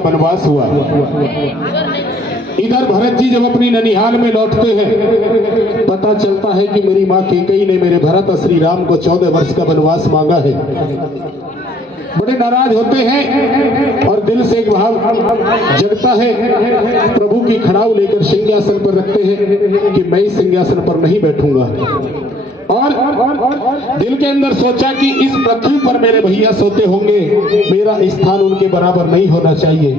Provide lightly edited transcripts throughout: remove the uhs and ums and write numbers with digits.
वनवास हुआ। इधर भरत जी जब अपनी ननिहाल में लौटते हैं, पता चलता है कि मेरी माँ कैकेयी ने मेरे भरत श्री राम को 14 वर्ष का वनवास मांगा है। बड़े नाराज होते हैं और दिल से एक भाव जगता है, प्रभु की खड़ाऊ लेकर सिंहासन पर रखते हैं कि मैं इस सिंहासन पर नहीं बैठूंगा। और दिल के अंदर सोचा कि इस पृथ्वी पर मेरे भैया सोते होंगे, मेरा स्थान उनके बराबर नहीं होना चाहिए।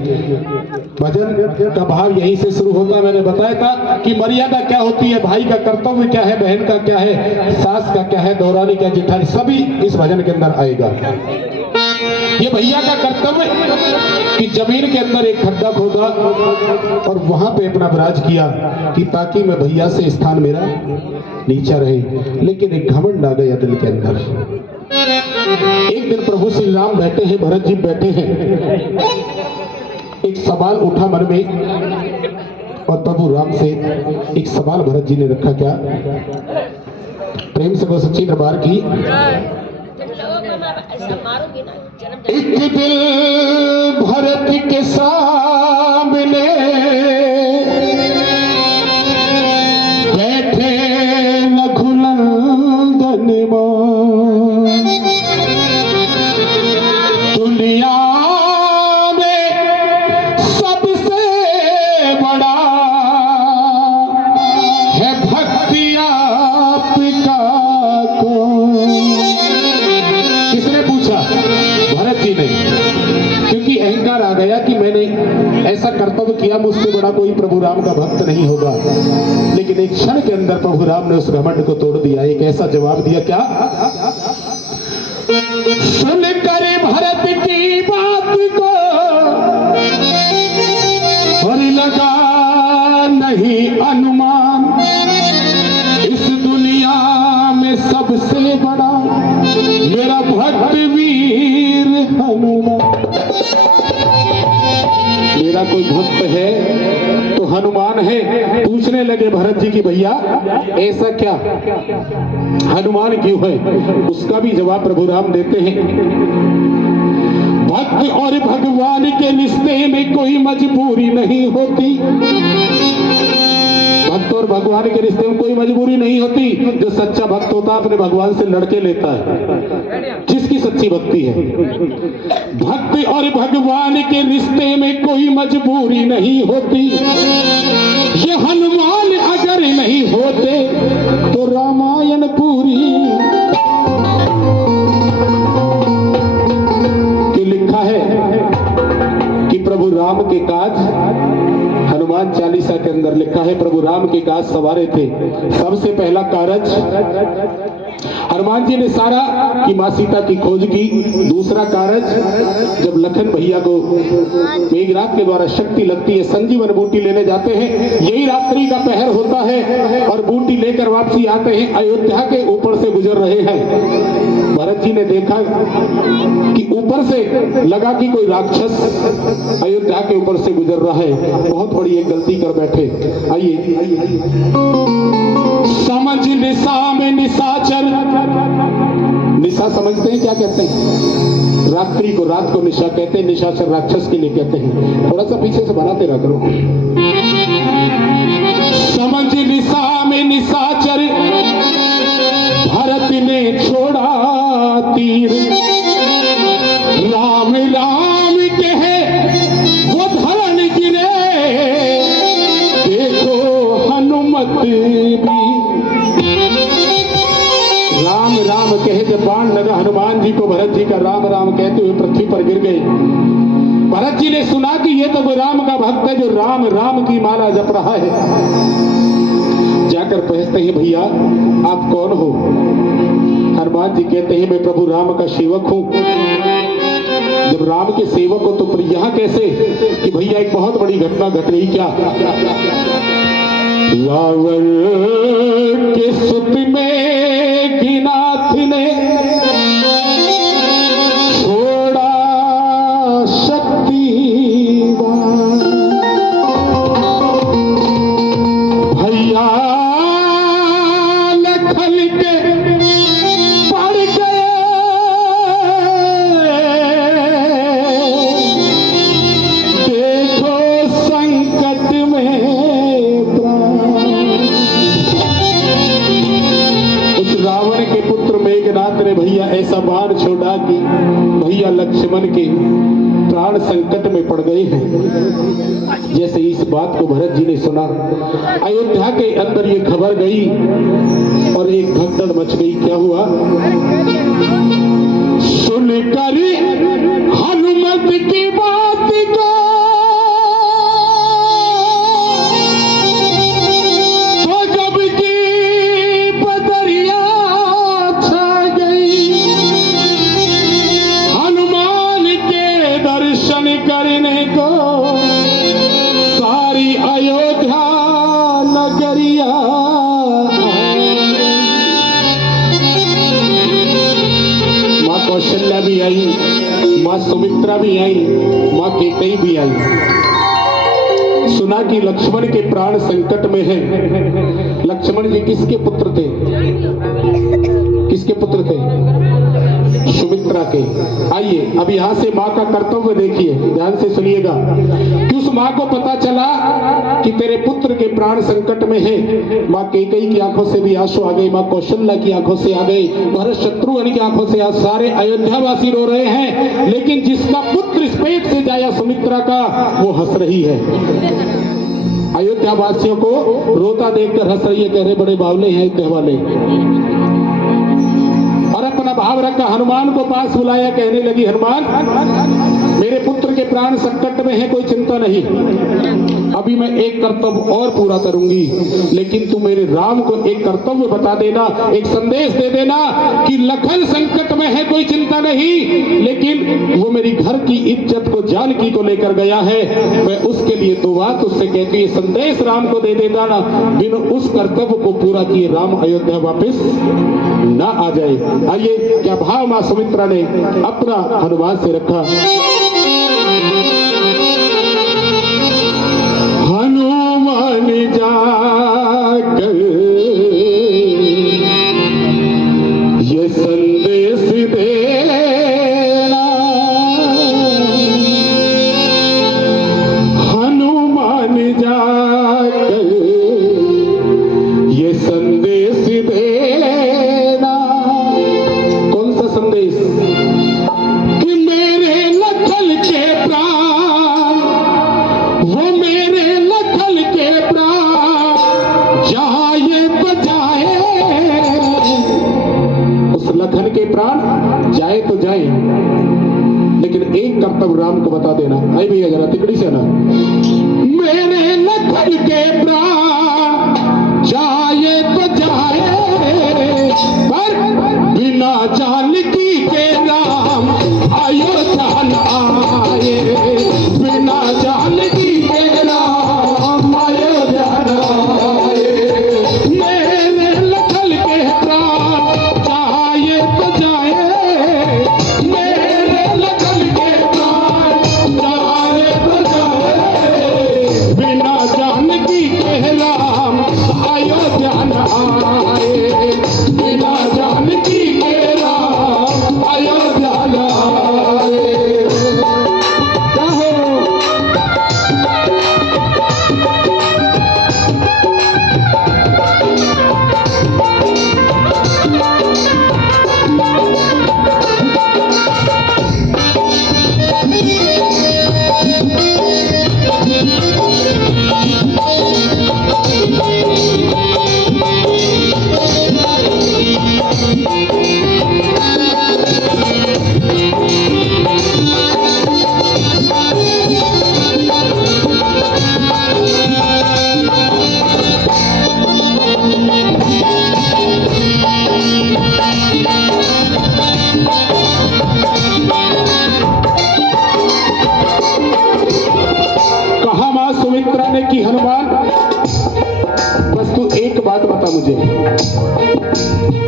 भजन का भाव यहीं से शुरू होता। मैंने बताया था कि मर्यादा क्या होती है, भाई का कर्तव्य क्या है, बहन का क्या है, सास का क्या है, दौरानी क्या, जेठानी, सभी इस भजन के अंदर आएगा। ये भैया का कर्तव्य कि जमीन के अंदर एक खड्डा खोदा और वहां पे अपना विराज किया कि ताकि मैं भैया से स्थान मेरा नीचा रहे। लेकिन एक घमंड आ गया दिल के अंदर। एक दिन प्रभु श्री राम बैठे हैं, भरत जी बैठे हैं, एक सवाल उठा मन में और प्रभु राम से एक सवाल भरत जी ने रखा। क्या? प्रेम से सच्ची दरबार की। एक दिल भरत के सामने बैठे रघुनंदन दुनिया में सबसे बड़ा है भक्ति आपका को। किसने पूछा? भरत जी ने। क्योंकि अहंकार आ गया कि मैंने ऐसा कर्तव्य किया, मुझसे बड़ा कोई प्रभु राम का भक्त नहीं होगा। लेकिन एक क्षण के अंदर प्रभु राम ने उस घमंड को तोड़ दिया। एक ऐसा जवाब दिया। क्या? सुनकर भरत की बात को और लगा नहीं अनुमान, इस दुनिया में सबसे बड़ा मेरा भक्त वीर हनुमान। मेरा कोई भक्त है तो हनुमान है। पूछने लगे भरत जी की भैया ऐसा क्या, हनुमान क्यों है? उसका भी जवाब प्रभु राम देते हैं। भक्त और भगवान के रिश्ते में कोई मजबूरी नहीं होती। भक्त और भगवान के रिश्ते में कोई मजबूरी नहीं होती। जो सच्चा भक्त होता है अपने भगवान से लड़के लेता है, जिसकी सच्ची भक्ति है। भक्त और भगवान के रिश्ते में कोई मजबूरी नहीं होती। ये हनुमान अगर नहीं होते तो रामायण पूरी। कि लिखा है कि प्रभु राम के काज, हनुमान चालीसा के अंदर लिखा है प्रभु राम के काज सवारे थे। सबसे पहला कारज हनुमान जी ने सारा कि मां सीता की खोज की। दूसरा कारज जब लखन भैया को मेघनाथ के द्वारा शक्ति लगती है, संजीवन बूटी लेने जाते हैं। यही रात्रि का पहर होता है और बूटी लेकर वापसी आते हैं। अयोध्या के ऊपर से गुजर रहे हैं। भरत जी ने देखा कि ऊपर से लगा कि कोई राक्षस अयोध्या के ऊपर से गुजर रहा है। बहुत बड़ी एक गलती कर बैठे। आइए समझ निशा में निशाचर। निशा समझते हैं क्या कहते हैं? रात्रि को, रात को निशा कहते हैं। निशाचर राक्षस के लिए कहते हैं। थोड़ा सा पीछे से बनाते रहा करो। समझ निशा में निशाचर, भरत ने छोड़ा तीर। राम राम कहे वो धरण गिरे, देखो हनुमत भी। राम कहे जब बाण लगा हनुमान जी को, भरत जी का राम राम कहते हुए पृथ्वी पर गिर गए। भरत जी ने सुना कि ये तो कोई राम का भक्त है जो राम राम की माला जप रहा है। जाकर पूछते हैं भैया आप कौन हो? हनुमान जी कहते हैं मैं प्रभु राम का सेवक हूं। जब राम के सेवक हो तो फिर यहाँ कैसे कि भैया एक बहुत बड़ी घटना घट रही। क्या? रावण के सुत में कीनाथ ने छोड़ा शक्तिवान, भैया लखन के पड़ गए देखो संकट में रावण के पुत्र मेघनाथ ने भैया ऐसा बाण छोड़ा कि भैया लक्ष्मण के प्राण संकट में पड़ गए हैं। जैसे इस बात को भरत जी ने सुना, अयोध्या के अंदर ये खबर गई और एक भगदड़ मच गई। क्या हुआ? सुनकर हनुमत की बात को करने को सारी अयोध्या नगरिया माँ कौशल्या भी आई, माँ सुमित्रा भी आई, माँ कैकेयी भी आई। सुना कि लक्ष्मण के प्राण संकट में है। लक्ष्मण जी किसके पुत्र थे? किसके पुत्र थे? सुमित्रा के। आइए अब यहां से मां का कर्तव्य देखिए, ध्यान से सुनिएगा कि उस मां को पता चला कि तेरे पुत्र के प्राण संकट में है। मां कैकेयी की आंखों से भी आंसू आ गए, मां कौशल्या की आंखों से आ गए, भरत शत्रुघ्न की आंखों से आ, सारे अयोध्यावासी रो रहे हैं। लेकिन जिसका पुत्र इस पेट से जाया सुमित्रा का, वो हंस रही है। अयोध्या वासियों को रोता देखकर हंस रही है, कह रहे बड़े बावले हैं कहवाले। और अपना भाव रखा, हनुमान को पास बुलाया, कहने लगी हनुमान मेरे पुत्र के प्राण संकट में है, कोई चिंता नहीं, अभी मैं एक कर्तव्य और पूरा करूंगी, लेकिन तू मेरे राम को एक कर्तव्य बता देना, एक संदेश दे देना कि लखन संकट में है, कोई चिंता नहीं, लेकिन वो मेरी घर की इज्जत को जानकी को लेकर गया है, मैं उसके लिए दो बात उससे कहती है, संदेश राम को दे देना ना, बिन उस कर्तव्य को पूरा किए राम अयोध्या वापस ना आ जाए। आइए क्या भाव मां सुमित्रा ने अपना हनुमान से रखा। हनुमान जाकर ये संदेश देना, हनुमान जाकर ये संदेश देना। कौन सा संदेश? कि मेरे लखन के प्राण, वो मेरे लखन के प्राण जाए तो जाए, उस लखन के प्राण जाए तो जाए, लेकिन एक कर्तव्य राम को बता देना। आई भैया जरा तिकड़ी से ना, मेरे लखन के प्राण जाए तो जाए, पर बिना जानकी के राम अयोध्या न आए, बिना जानकी के राम अयोध्या न आए। मेरे लखन के प्राण जाए तो जाए, मेरे लखन के प्राण जाए तो जाए, बिना जानकी के राम अयोध्या न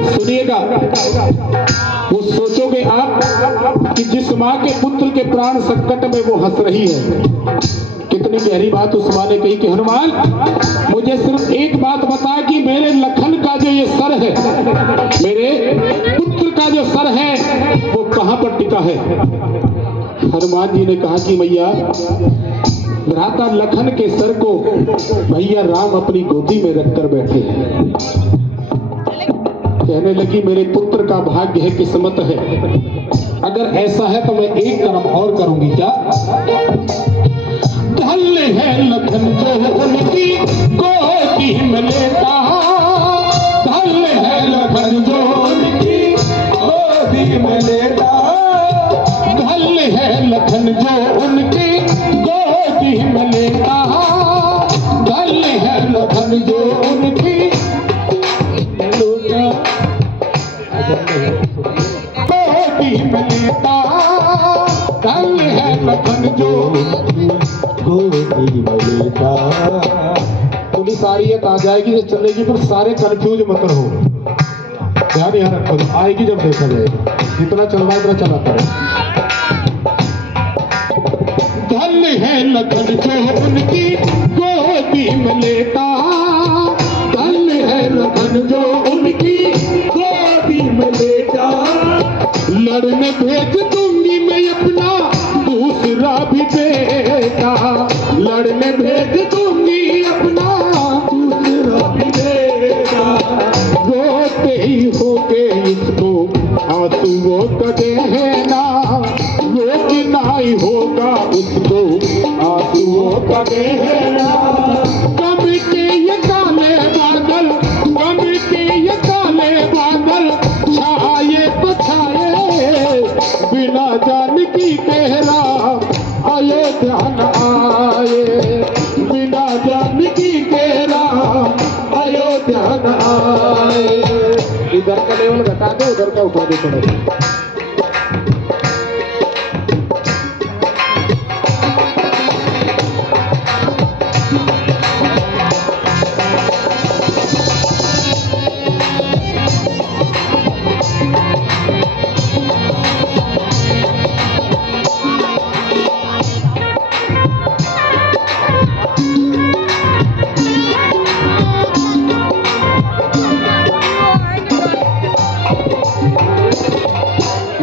सुनिएगा, वो सोचोगे आप कि जिस माँ के पुत्र के प्राण संकट में वो हंस रही है, कितनी गहरी बात उस माँ ने कही कि हनुमान मुझे सिर्फ एक बात बता कि मेरे लखन का जो ये सर है, मेरे पुत्र का जो सर है वो कहां पर टिका है। हनुमान जी ने कहा कि मैया भ्राता लखन के सर को भैया राम अपनी गोदी में रखकर बैठे हैं। कहने लगी मेरे पुत्र का भाग्य है, किस्मत है, अगर ऐसा है तो मैं एक कर्म और करूंगी। क्या? धल है लखन जो उनकी गोदी में लेता, धल है लखन जो उनकी गोदी में लेता, धल है लखन जो उनकी गोदी में लेता, धल है लखन जो उनकी गोदी में लेता, धल है लखन जो गोदी में लेता। पुलिस आ रही है, आ जाएगी तो चलेगी, पर सारे कंफ्यूज मत रहो, ध्यान यहाँ रखो, आएगी जब देखा जाएगा, जितना चलना इतना चला करो। धन है लखन जो उनकी गोदी में लेता, धन है लखन जो उनकी गोदी में लेता, लड़ने भेज दूंगी मैं अपना दूसरा भी बेटा, लड़ने भेज दूंगी अपना दूसरा भी बेटा, रोते ही होके इसको आंसुओं का देना, रोकना ही होगा उसको आंसुओं का देना। कम के ये काले बादल, कम के ये काले बादल छाए तो छाए, बिना जान की कहरा अयोध्या न आए, बिना जान की कहरा अयोध्या न आए। इधर का लेवल घटा दो, उधर का उठा दो थोड़ा।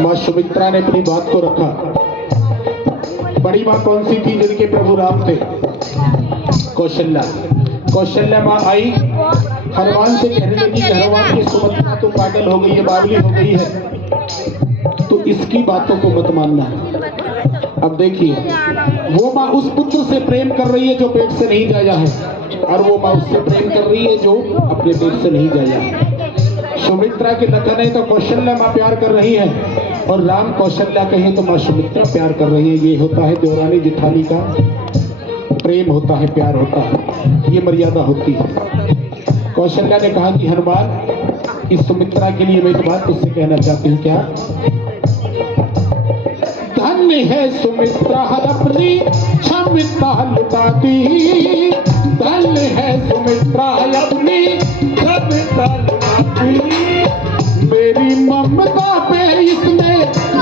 माँ सुमित्रा ने अपनी बात को रखा। बड़ी माँ कौन सी थी जिनके प्रभु राम थे? कौशल्या। कौशल्या माँ आई, हनुमान से कहने लगी कि हनुमान की सुमित्रा तो पागल हो गई है, बावली हो गई है, तो इसकी बातों को मत मानना। अब देखिए, वो माँ उस पुत्र से प्रेम कर रही है जो पेट से नहीं जाया है, और वो माँ उससे प्रेम कर रही है जो अपने पेट से नहीं जाया है। सुमित्रा के लखन है तो कौशल्या माँ प्यार कर रही है, और राम कौशल्या कहे तो माँ सुमित्रा प्यार कर रही है। ये होता है देवरानी जेठानी का प्रेम, होता है प्यार, होता है, ये मर्यादा होती है। कौशल्या ने कहा कि हनुमान, इस सुमित्रा के लिए मैं एक बात तुझसे कहना चाहती हूँ। क्या? धन्य है सुमित्रा अपनी क्षमता लुटाती, धन्य है सुमित्रा अपनी क्षमता लुटाती, मेरी ममता पे इसने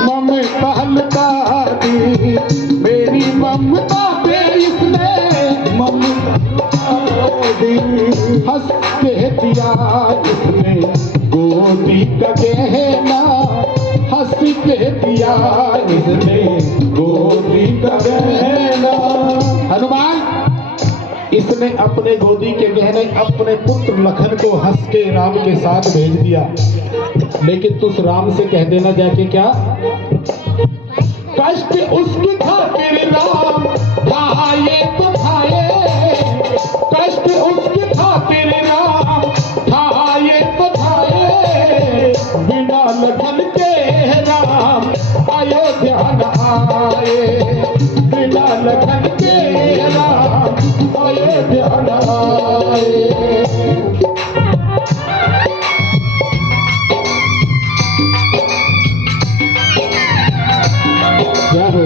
ममता लुटा दी, मेरी ममता पे इसने ममता लुटा दी, हंस के दिया इसने गोदी का गहना, हंस के दिया इसने गोदी का गहना। हनुमान, इसने अपने गोदी के गहने अपने पुत्र लखन को हंस के राम के साथ भेज दिया, लेकिन तुस राम से कह देना जाके, क्या कष्ट उसकी खातिर राम खाए तो खाए, कष्ट उसकी खातिर राम खाए तो खाए, बिना लखन के राम अयोध्या न आए, बिना लखन के राम अयोध्या न आए। क्या हो?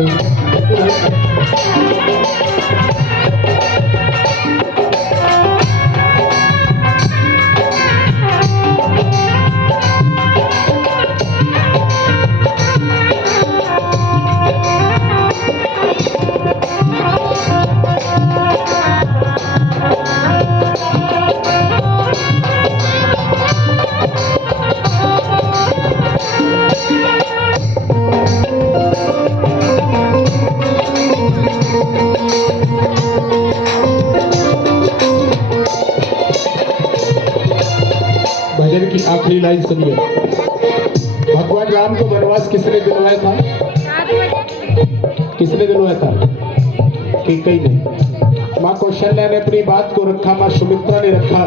लाइन सुनिए। भगवान राम को वनवास किसने दिलवाया था? किसने दिलवाया था? कैकेयी ने। माँ कौशल्या ने अपनी बात को रखा, माँ सुमित्रा ने रखा।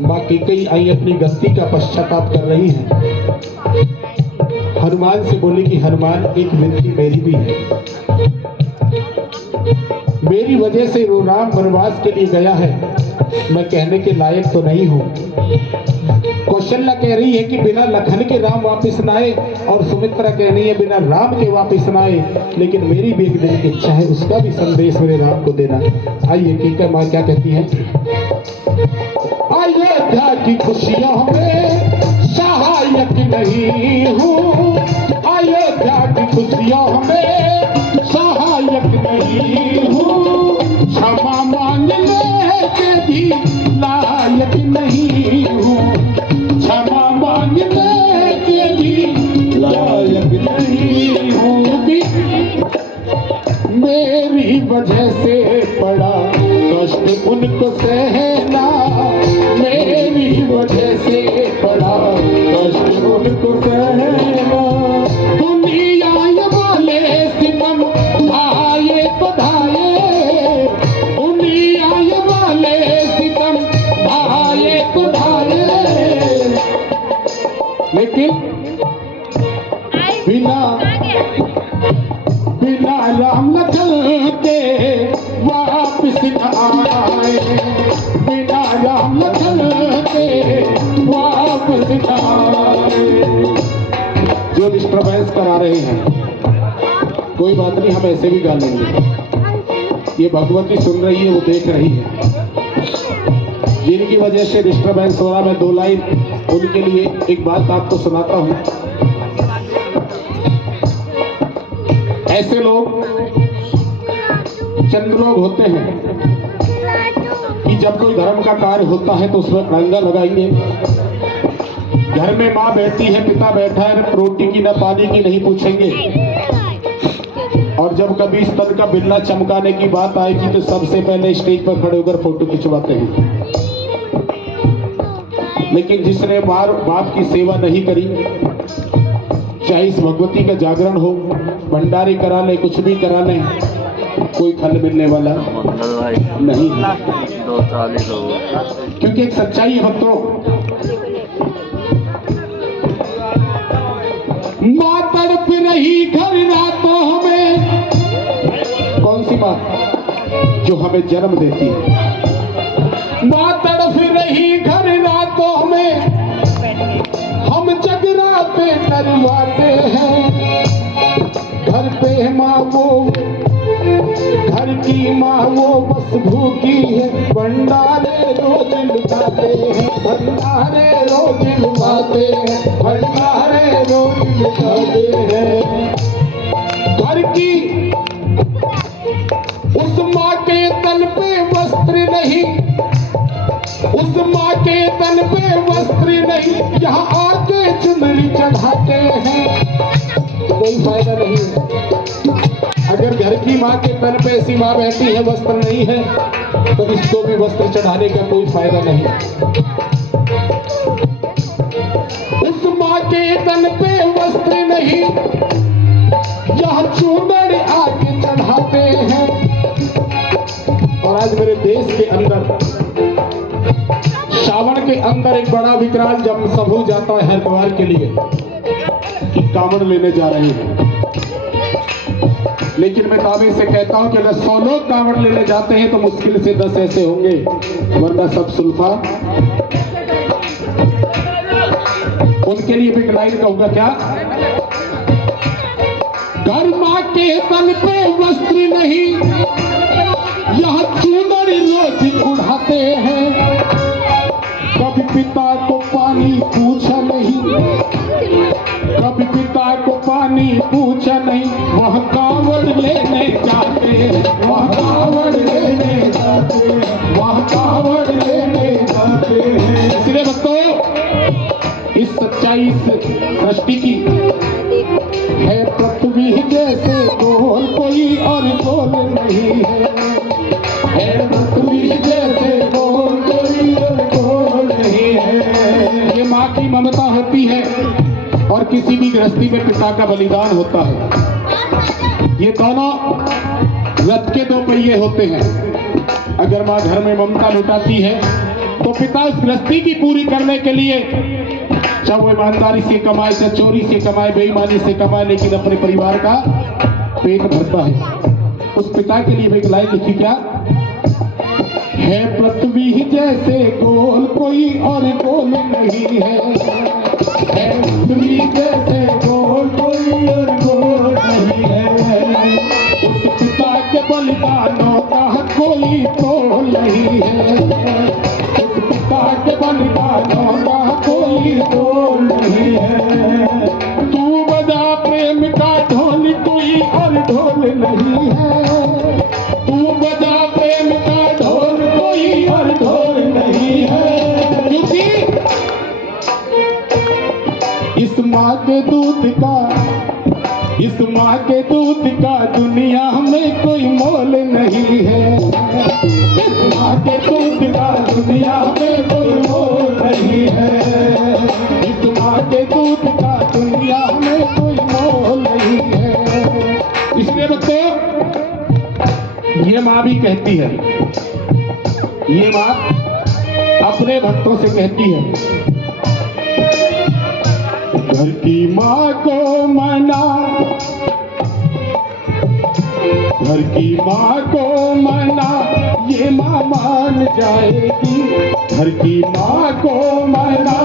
माँ कैकेयी आई अपनी गलती का पश्चाताप कर रही है। हनुमान से बोली कि हनुमान, एक विनती मेरी भी है। मेरी वजह से राम वनवास के लिए गया है, मैं कहने के लायक तो नहीं हूं। कौशल्या कह रही है कि बिना लखन के राम वापस न आए, और सुमित्रा कह रही है बिना राम के वापस न आए। लेकिन मेरी भी एक दिल की इच्छा है, उसका भी संदेश मेरे राम को देना। आइए कैकेयी माँ क्या कहती है। अयोध्या की खुशियों में सहायक नहीं हूँ, अयोध्या की खुशियों में सहायक नहीं हूँ। क्षमा मांगने के भी लायक नहीं हूँ, क्षमा मांगने के भी लायक नहीं हूँ। मेरी वजह से पड़ा कष्ट उनको सहना, मेरी वजह से पड़ा कष्ट उनको सहना। दुनिया वाले सितम ढाए तो ढाए, दुनिया वाले सितम ढाए तो ढाए, लेकिन बिना राम लखन के वापिस न आए, बिना राम लखन के वापिस न आए। जो डिस्टर्बेंस करा रहे हैं, कोई बात नहीं, हम ऐसे भी गा लेंगे। ये भगवती सुन रही है, वो देख रही है। जिनकी वजह से डिस्टर्बेंस हो रहा, मैं दो लाइन उनके लिए एक बात आपको सुनाता हूँ। ऐसे लोग, चंद लोग होते हैं कि जब कोई धर्म का कार्य होता है तो उसमें अड़ंगा लगाएंगे। घर में माँ बैठी है, पिता बैठा है, रोटी की न पानी की नहीं पूछेंगे। और जब कभी स्तन का बिल्ला चमकाने की बात आएगी तो सबसे पहले स्टेज पर खड़े होकर फोटो खिंचवाते हैं। लेकिन जिसने बाप की सेवा नहीं करी, चाहे इस भगवती का जागरण हो, भंडारे करा ले, कुछ भी करा ले, कोई फल मिलने वाला नहीं। क्योंकि एक सच्चाई है भक्तों, माँ तड़प रही घर रातों में। कौन सी माँ? जो हमें जन्म देती है। माँ तड़प रही घर रातों में, हम जगराते करवाते हैं। घर पे माँ वो, घर की माँ वो बस भूखी है, भंडारे रोज लुटाते हैं, भंडारे रोज लुटाते हैं, भंडारे रोज लुटाते हैं। घर की उस माँ के तन पे वस्त्र नहीं, उस माँ के तन पे वस्त्र नहीं, यहाँ आके चुनरी चढ़ाते हैं, कोई फायदा नहीं है। अगर घर की माँ के तन पे ऐसी माँ बैठी है, वस्त्र नहीं है, तो इसको भी वस्त्र चढ़ाने का कोई फायदा नहीं। उस माँ के तन पे वस्त्र नहीं, यहाँ चूनर आके चढ़ाते हैं। और आज मेरे देश के अंदर सावन के अंदर एक बड़ा विकराल जब समूह जाता है हरिद्वार के लिए कि कांवड़ लेने जा रहे हैं। लेकिन मैं दावे से कहता हूं कि अगर 100 लोग कांवड़ लेने जाते हैं तो मुश्किल से 10 ऐसे होंगे, वरना सब सुल्फा। उनके लिए भी लाइन कहूंगा क्या? घर माँ के तन पे वस्त्र नहीं, यहाँ चूनर रोज उड़ाते हैं। कभी पिता को पानी पूछा नहीं, कभी पिता को पानी पूछा नहीं, वह कांवड़ लेने जाते हैं, वह कांवड़ लेने जाते हैं, वह कांवड़ लेने जाते हैं। इसलिए भक्तों, इस सच्चाई, इस दृष्टि की है पृथ्वी जैसे गोल कोई और गोल नहीं है पृथ्वी जैसे गोल कोई और गोल नहीं है। ये माँ की माँ होती है और किसी भी गृहस्थी में पिता का बलिदान होता है। ये दोनों रथ के दो पहिए होते हैं। अगर माँ घर में ममता लुटाती है तो पिता उस गृहस्थी की पूरी करने के लिए, चाहे वो ईमानदारी से कमाए, चाहे चोरी से कमाए, बेईमानी से कमाए, लेकिन अपने परिवार का पेट भरता है। उस पिता के लिए एक लाइन लिखी, क्या है? पृथ्वी जैसे गोल कोई और गोल नहीं है, पृथ्वी जैसे गोल कोई और गोल नहीं है। उस पिता के बलिदानों का कोई तोल नहीं है, उस पिता के बलिदानों का कोई तोल नहीं है। तू बजा प्रेम का ढोल कोई और ढोल नहीं है, तू बजा प्रेम का ढोल कोई और ढोल नहीं है। क्योंकि इस माँ के दूध का, इस माँ के दूध का दुनिया में कोई मोल नहीं है, इस माँ के दूध का दुनिया में कोई मोल नहीं है, इस माँ के दूध का दुनिया में कोई मोल नहीं है। इसलिए बच्चों ये माँ भी कहती है, ये माँ अपने भक्तों से कहती है, घर की माँ को मना, घर की माँ को मना, ये माँ मान जाएगी, घर की माँ को मना,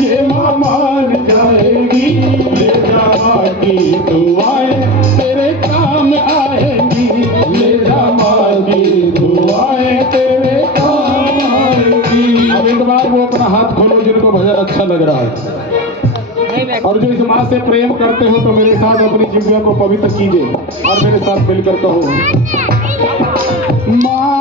ये माँ मान जाएगी। ले जा माँ की दुआएं तेरे काम आएंगी, ले जा माँ की दुआएं तेरे काम आएंगी। अब एक बार वो अपना हाथ खोलो जिनको भजन अच्छा लग रहा है, और जो इस माँ से प्रेम करते हो तो मेरे साथ अपनी जिह्वा को पवित्र कीजिए और मेरे साथ मिलकर कहो, माँ